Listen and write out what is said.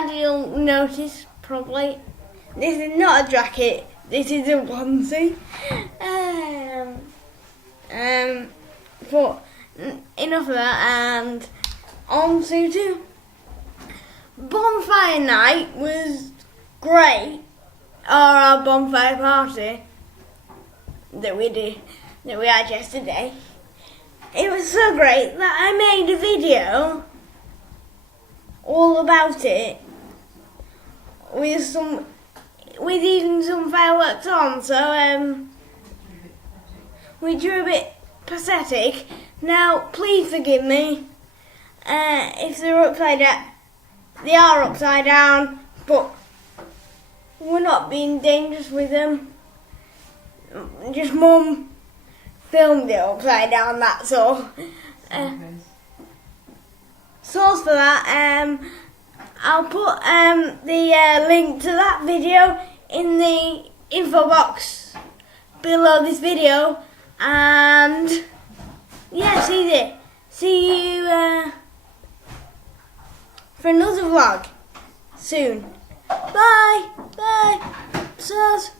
outside, you'll notice probably this is not a jacket. This is a onesie. But enough of that, and on to Bonfire night was great. Or our bonfire party that we had yesterday. It was so great that I made a video all about it with even some fireworks on. So which are a bit pathetic. Now, please forgive me if they're upside down. They are upside down, but we're not being dangerous with them. Just Mum filmed it upside down, that's all. Source for that, I'll put the link to that video in the info box below this video. And yeah, see you for another vlog soon. Bye. Source.